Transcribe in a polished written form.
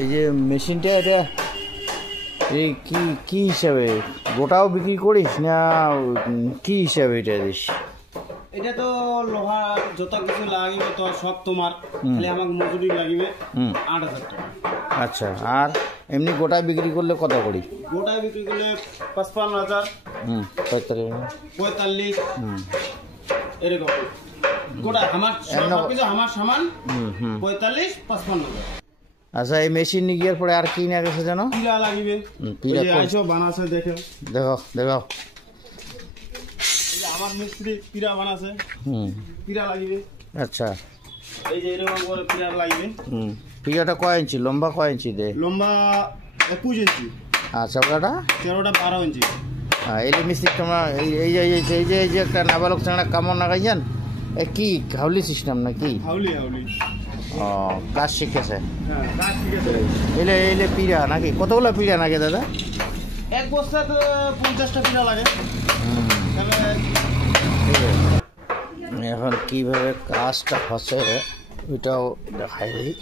এই যে মেশিনটা এটা এই কি হিসাবে গোটাও বিক্রি করিস না কি হিসাবে এটা দিস? এটা তো লোহা যত কিছু লাগবে তো সব তোমার, খালি আমাকে মজুরি লাগবে 8,000 টাকা। আচ্ছা, আর এমনি গোটা বিক্রি করলে কত করি? গোটায় বিক্রি করলে 55,000, 45 এরকম। গোটা আমার সামান 45-55। আচ্ছা, এই মেশিন নিয়ে গিয়ে পরে আর কি না গেছে জানো? পিরা লাগবে, পিরা বানাছে দেখো দেখো আমার মিস্ত্রি পিরা বানাছে, পিরা লাগবে। আচ্ছা, এই যে এরকম করে পিরা লাগবে। পিরাটা কয় ইঞ্চি লম্বা, কয় ইঞ্চি দে? লম্বা 21 ইঞ্চি। আচ্ছা, ওটা 12 ইঞ্চি। হ্যাঁ, এই মিস্ত্রি তোমরা এই যে একটা নাবালক চাঁড়া কামড় লাগাইছেন, এ কি হাউলি সিস্টেম নাকি? হাউলি ও, কাজ শিখেছে। হ্যাঁ, কাজ শিখেছে। এলে পিরা নাকি? কতগুলো পিরা নাকি দাদা? এক বস্তাতে 50টা পিরা লাগে। এখন কিভাবে কাজটা হচ্ছে ওইটাও দেখাই দিই।